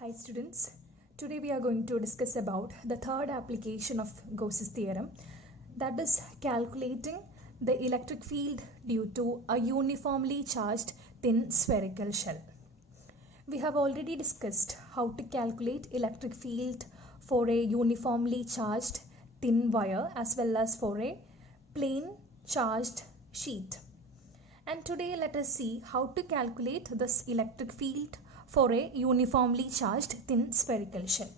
Hi students, today we are going to discuss about the third application of Gauss's theorem, that is calculating the electric field due to a uniformly charged thin spherical shell. We have already discussed how to calculate electric field for a uniformly charged thin wire as well as for a plain charged sheet. And today let us see how to calculate this electric field for a uniformly charged thin spherical shell.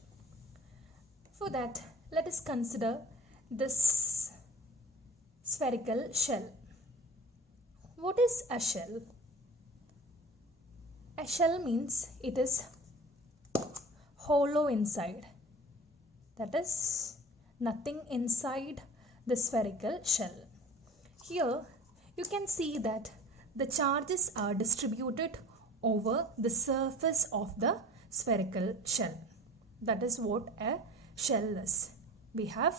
For that, let us consider this spherical shell. What is a shell? A shell means it is hollow inside. That is nothing inside the spherical shell. Here you can see that the charges are distributed over the surface of the spherical shell. That is what a shell is. We have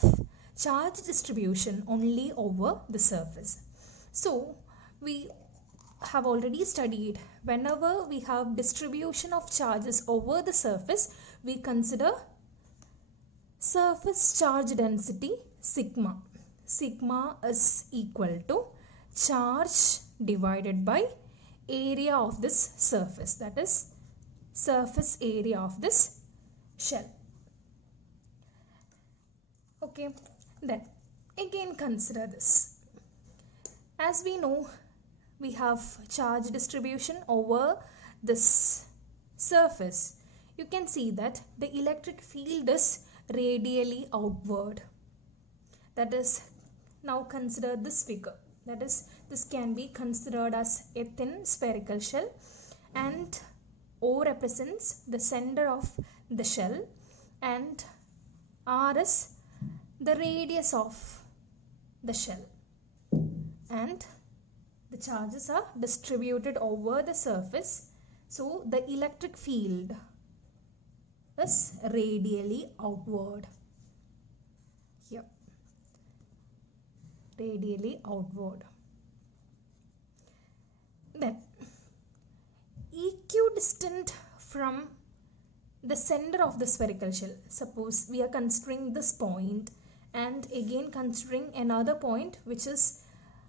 charge distribution only over the surface. So we have already studied whenever we have distribution of charges over the surface, we consider surface charge density sigma. Sigma is equal to charge divided by area of this surface, that is surface area of this shell. Okay, then again consider this. As we know, we have charge distribution over this surface. You can see that the electric field is radially outward. That is, now consider this figure. That is, this can be considered as a thin spherical shell, and O represents the center of the shell and R is the radius of the shell, and the charges are distributed over the surface. So the electric field is radially outward. Here, radially outward. Then equidistant from the center of the spherical shell. Suppose we are considering this point and again considering another point which is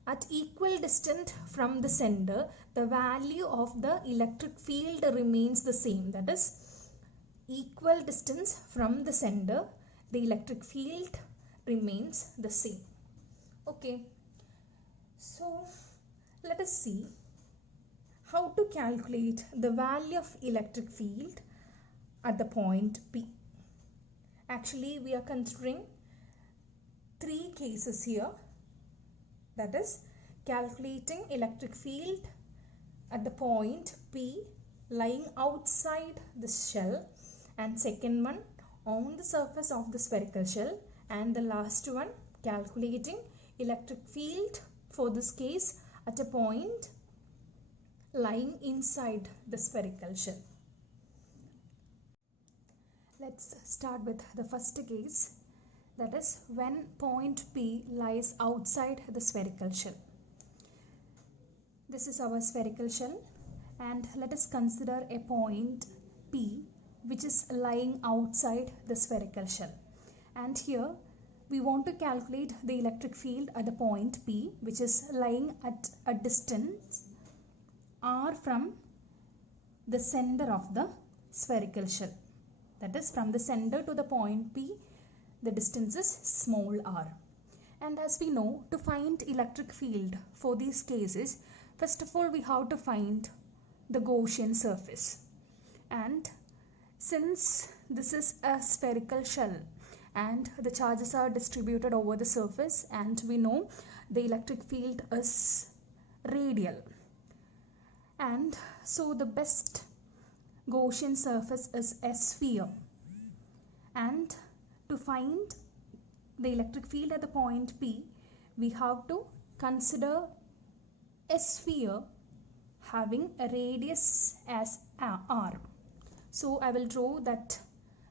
at equal distance from the center, the value of the electric field remains the same. That is, equal distance from the center, the electric field remains the same. Okay, so let us see how to calculate the value of electric field at the point P. Actually, we are considering three cases here. That is, calculating electric field at the point P lying outside the shell, and second one on the surface of the spherical shell, and the last one calculating electric field for this case at a point lying inside the spherical shell. Let's start with the first case, that is when point P lies outside the spherical shell. This is our spherical shell, and let us consider a point P which is lying outside the spherical shell. And here we want to calculate the electric field at the point P which is lying at a distance R from the center of the spherical shell. That is, from the center to the point P, the distance is small r. And as we know, to find electric field for these cases, first of all we have to find the Gaussian surface. And since this is a spherical shell and the charges are distributed over the surface, and we know the electric field is radial, and so the best Gaussian surface is a sphere. And to find the electric field at the point P, we have to consider a sphere having a radius as r. So I will draw that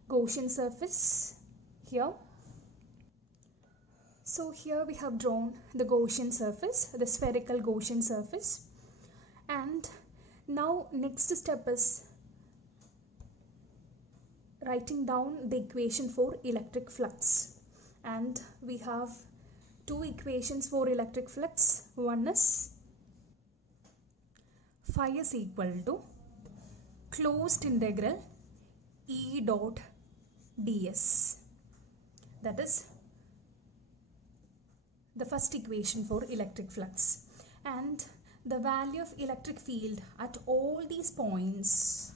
Gaussian surface here. So here we have drawn the Gaussian surface, the spherical Gaussian surface, and now next step is writing down the equation for electric flux, and we have two equations for electric flux. One is phi is equal to closed integral E dot ds. That is the first equation for electric flux, and the value of electric field at all these points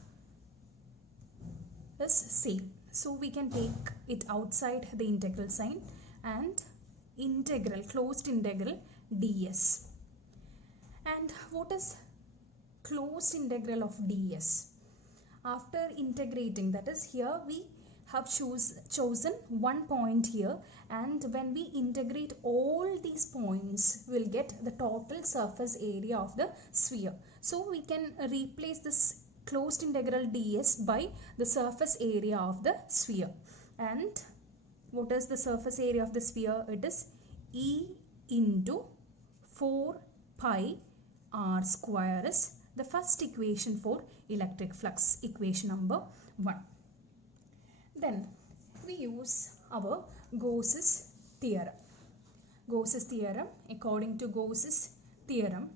is same. So we can take it outside the integral sign and integral, closed integral ds. And what is closed integral of ds? After integrating, that is here we have chosen one point here, and when we integrate all these points, we'll get the total surface area of the sphere. So we can replace this closed integral ds by the surface area of the sphere. And what is the surface area of the sphere? It is E into 4 pi r square is the first equation for electric flux, equation number 1. Then we use our Gauss's theorem. Gauss's theorem, according to Gauss's theorem,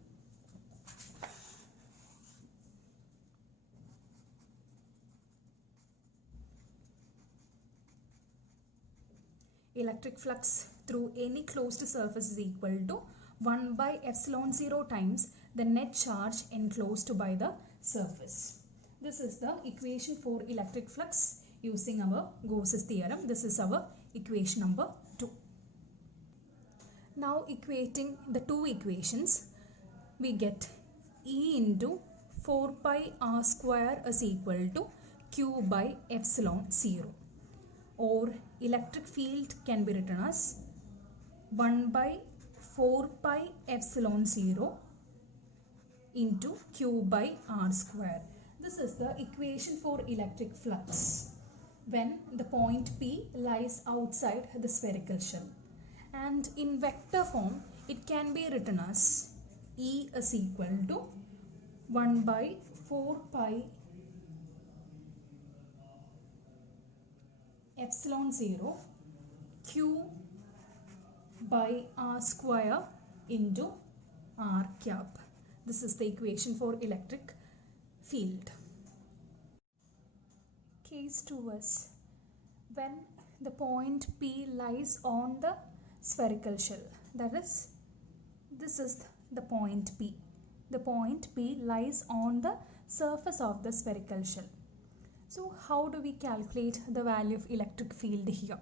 electric flux through any closed surface is equal to 1 by epsilon 0 times the net charge enclosed by the surface. This is the equation for electric flux using our Gauss's theorem. This is our equation number 2. Now equating the two equations, we get E into 4 pi r square is equal to Q by epsilon 0, or electric field can be written as 1 by 4 pi epsilon 0 into Q by r square. This is the equation for electric flux when the point P lies outside the spherical shell. And in vector form, it can be written as E is equal to 1 by 4 pi epsilon 0 Q by r square into r cap. This is the equation for electric field. Case 2 is when the point P lies on the spherical shell. That is, this is the point P. The point P lies on the surface of the spherical shell. So how do we calculate the value of electric field here?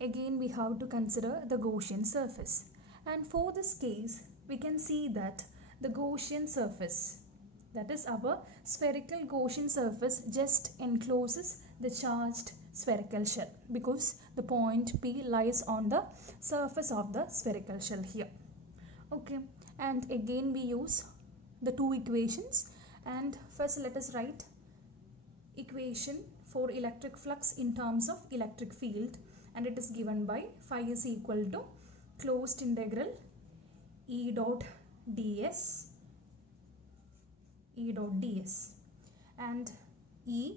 Again, we have to consider the Gaussian surface. And for this case, we can see that the Gaussian surface, that is our spherical Gaussian surface, just encloses the charged spherical shell because the point P lies on the surface of the spherical shell here. Okay, and again we use the two equations, and first let us write equation for electric flux in terms of electric field, and it is given by phi is equal to closed integral E dot ds, and E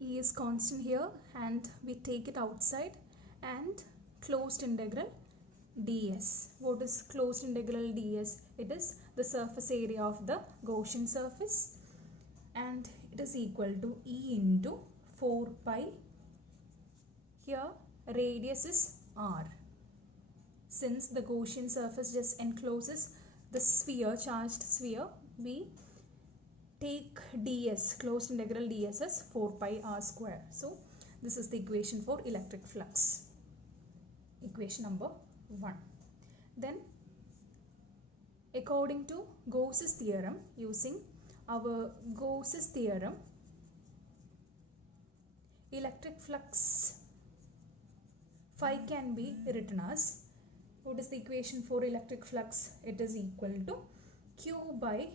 is constant here, and we take it outside, and closed integral ds. What is closed integral ds? It is the surface area of the Gaussian surface, and it is equal to E into 4 pi. Here radius is r. Since the Gaussian surface just encloses the sphere, charged sphere, we take ds, closed integral ds, as 4 pi r square. So this is the equation for electric flux, equation number 1. Then according to Gauss's theorem, using our Gauss's theorem, electric flux phi can be written as, what is the equation for electric flux? It is equal to Q by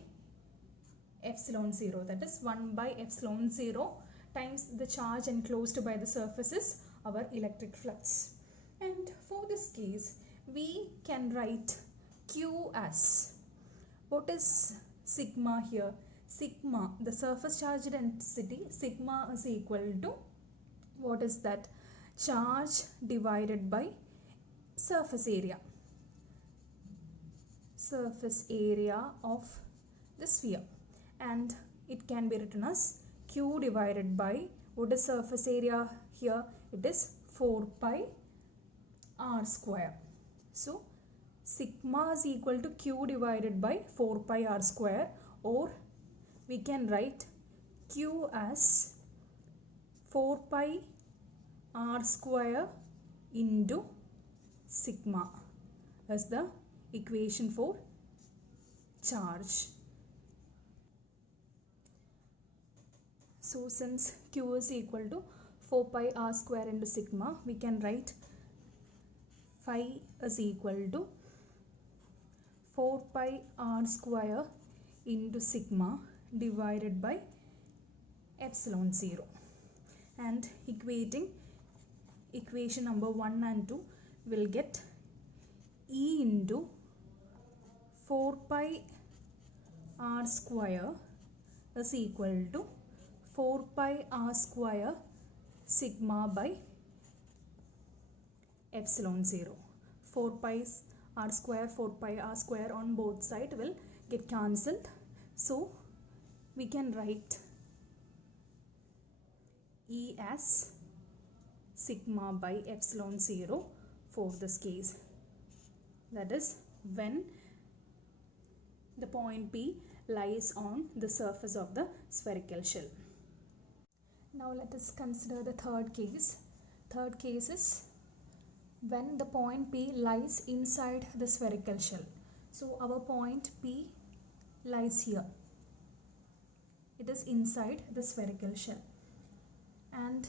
epsilon 0, that is 1 by epsilon 0 times the charge enclosed by the surface is our electric flux. And for this case, we can write Q as, what is sigma here? sigma, the surface charge density, sigma is equal to, what is that? Charge divided by surface area. Surface area of the sphere, and it can be written as Q divided by, what is surface area here? It is 4 pi r square. So sigma is equal to Q divided by 4 pi r square, or we can write Q as 4 pi r square into sigma as the equation for charge. So since Q is equal to 4 pi r square into sigma, we can write phi is equal to 4 pi r square into sigma divided by epsilon 0, and equating equation number 1 and 2 will get E into 4 pi r square is equal to 4 pi r square sigma by epsilon 0. 4 pi r square, 4 pi r square on both sides will get cancelled. So we can write E as sigma by epsilon 0 for this case. That is when the point P lies on the surface of the spherical shell. Now let us consider the third case. Third case is when the point P lies inside the spherical shell. So our point P lies here. It is inside the spherical shell, and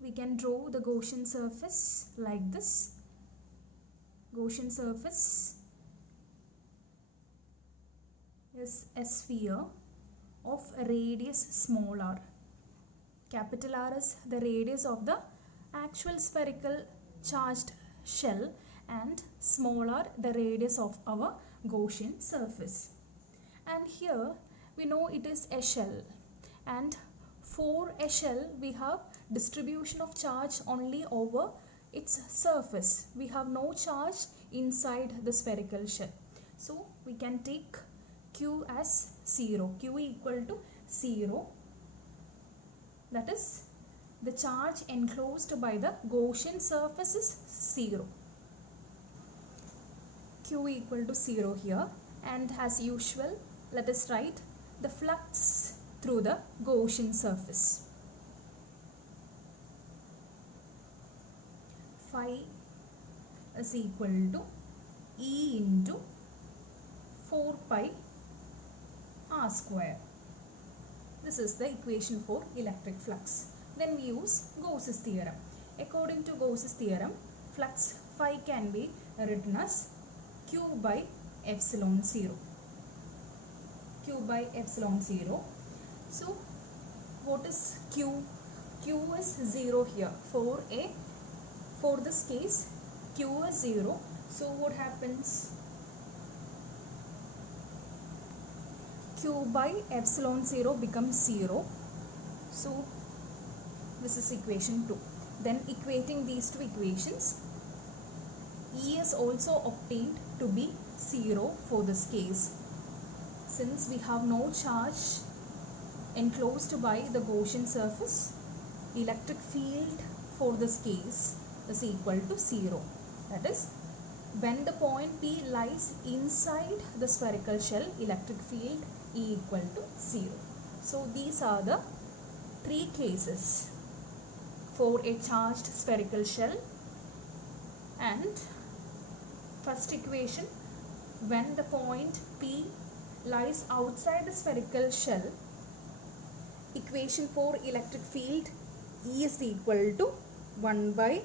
we can draw the Gaussian surface like this. Gaussian surface is a sphere of radius small r. Capital R is the radius of the actual spherical charged shell, and small r the radius of our Gaussian surface. And here we know it is a shell, and for a shell we have distribution of charge only over its surface. We have no charge inside the spherical shell. So we can take Q as 0. Q equal to 0. That is, the charge enclosed by the Gaussian surface is 0. Q equal to 0 here, and as usual let us write the flux through the Gaussian surface. Phi is equal to E into 4 pi r square. This is the equation for electric flux. Then we use Gauss's theorem. According to Gauss's theorem, flux phi can be written as Q by epsilon 0. Q by epsilon 0. So what is Q? Q is 0 here. For this case, Q is 0. So what happens? Q by epsilon 0 becomes 0. So this is equation 2. Then equating these two equations, E is also obtained to be 0 for this case. Since we have no charge enclosed by the Gaussian surface, electric field for this case is equal to 0. That is, when the point P lies inside the spherical shell, electric field E equal to 0. So these are the three cases for a charged spherical shell. And first equation, when the point P lies outside the spherical shell, equation for electric field E is equal to 1 by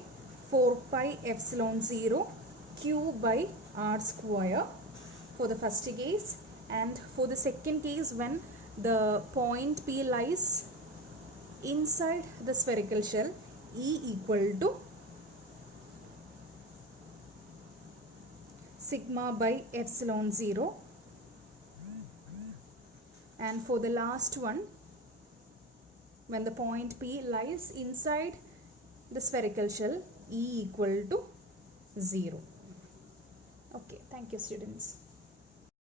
4 pi epsilon 0 Q by r square for the first case. And for the second case, when the point P lies inside the spherical shell, E equal to sigma by epsilon 0, And for the last one, when the point P lies inside the spherical shell, E equal to 0. Okay, thank you students.